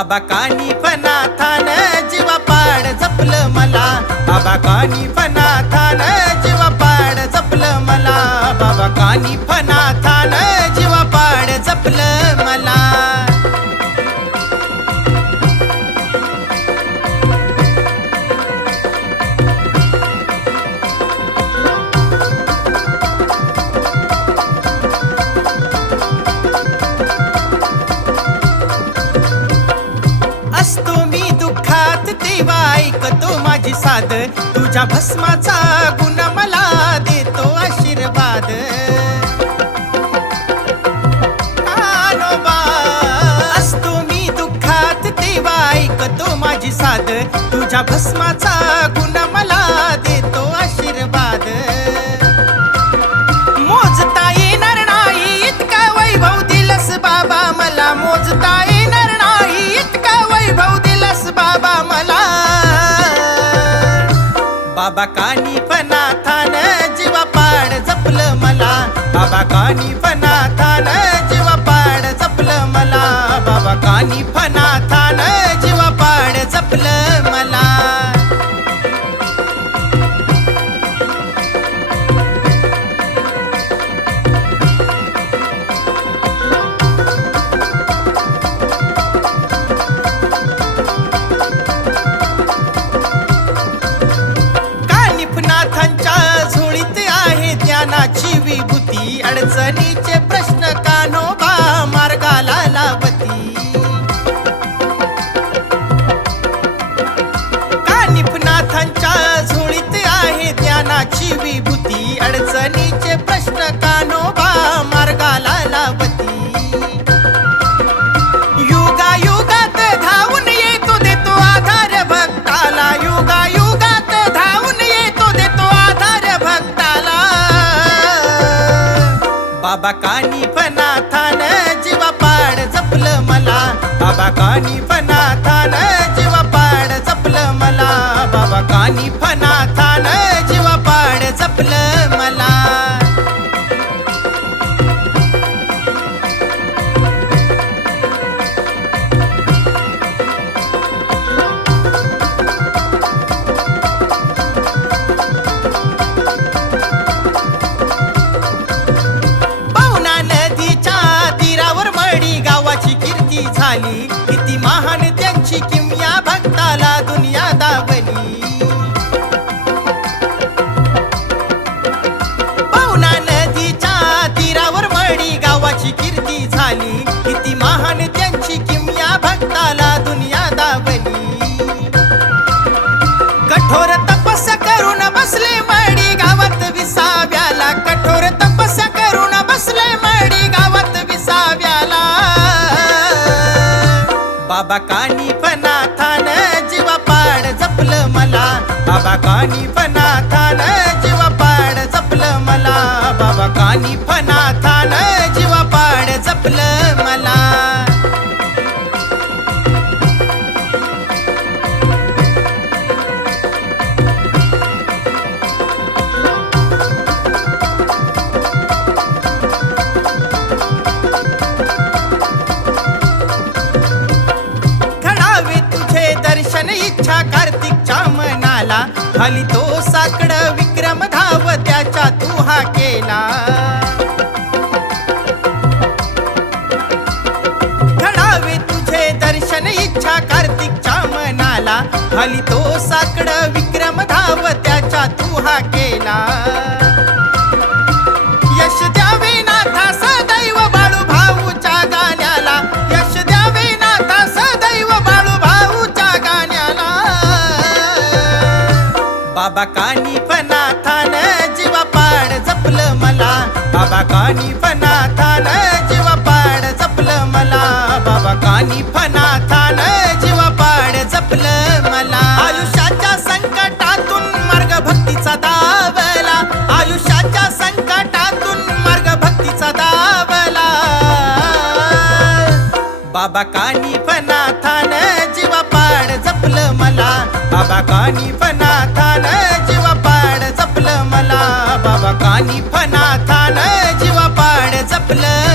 बाबा कानी थान जीवा पाड जपलं मला. बाबा कानी थान जीवा पाड जपलं मला. बाबा कानी थान ऐकतो माझी साध तुझ्या भस्माचा गुण मला देतो आशीर्वाद. असतो मी दुःखात तेव्हा ऐकतो माझी साध तुझ्या भस्माचा गुण मला बाबा कानी थान जीवा पाड जपलं मला. बाबा कानी थान जीवा पाड जपलं मला. बाबा कानी थान नीचे बाबा कानी थान जीवा पाड जपलं मला. बाबा कानी थान जीवा पाड जपलं मला. बाबा कानी पना बाबा कानी थान जीवा पाड जपलं मला. बाबा कानी थान दर्शन इच्छा कार्तिकच्या मनाला खाली तो साकड विक्रम धाव त्याच्या तू हा केला. घडावे तुझे दर्शन इच्छा कार्तिकच्या मनाला खाली तो साकड विक्रम धाव त्याच्या तू हा केला. बाबा कानी थान जीवा पाड जपलं मला. बाबा कानी थान जीवा बाबा कानी थान जीवा पाड जपलं मला. बाबा कानी थान जीवा पाड जपलं मला. बाबा कानी थान जीवा पाड जपलं